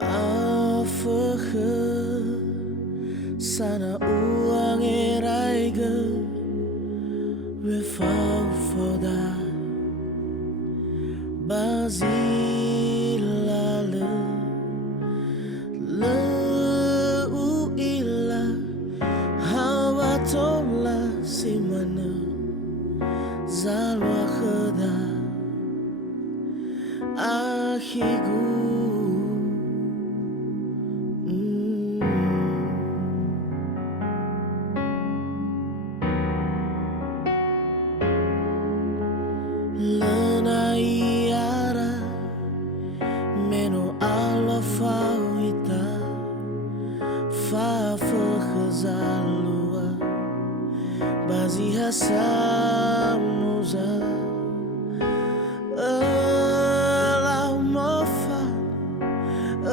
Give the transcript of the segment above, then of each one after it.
Afge sana uang eraiga we fall for that bazilale le uila hawa tola simana zalwa khada ahigu Lenai ara meno alla fauita fa khazalua bazi hasamuza la mofa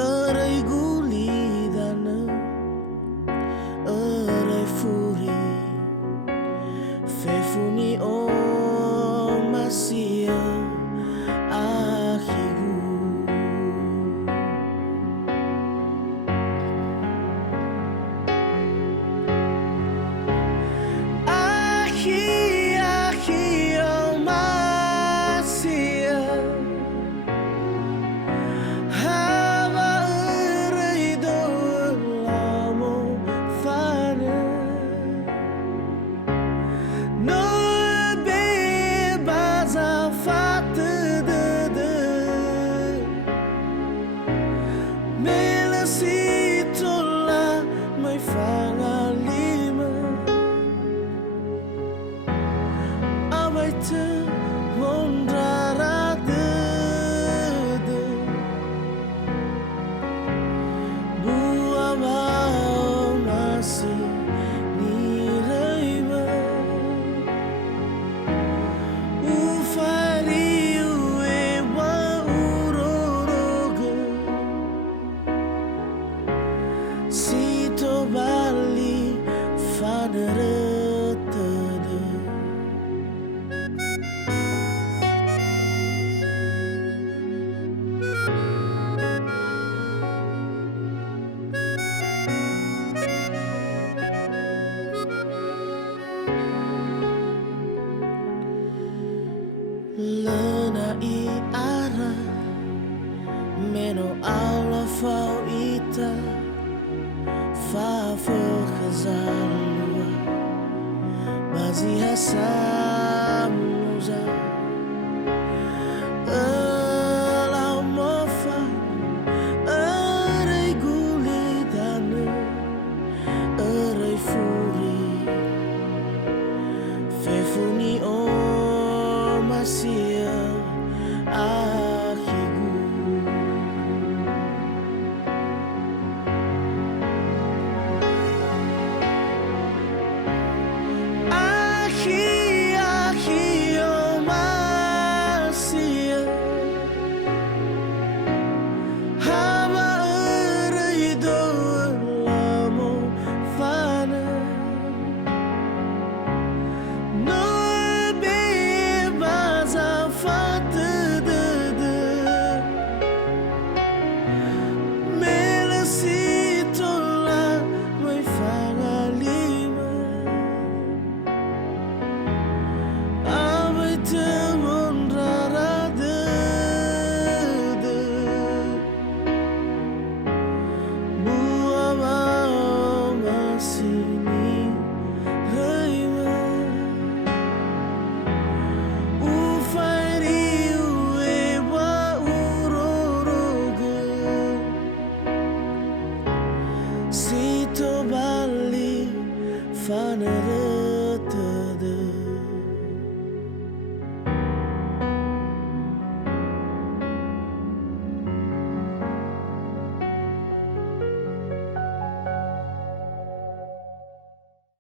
arai gulidana arai furi fefuni o masia ahigu ahi o masia hava urido lamo fana no Melasitola may fangalima abay te mondrarade buabao masi niraima ufariu ewa uroroga Sito bali faneretada Lenai ara meno alla fauita fa khazalua bazi hasamuza la mofa arai gulidana arai furi fefuni o masia ahigu Sito bali fanere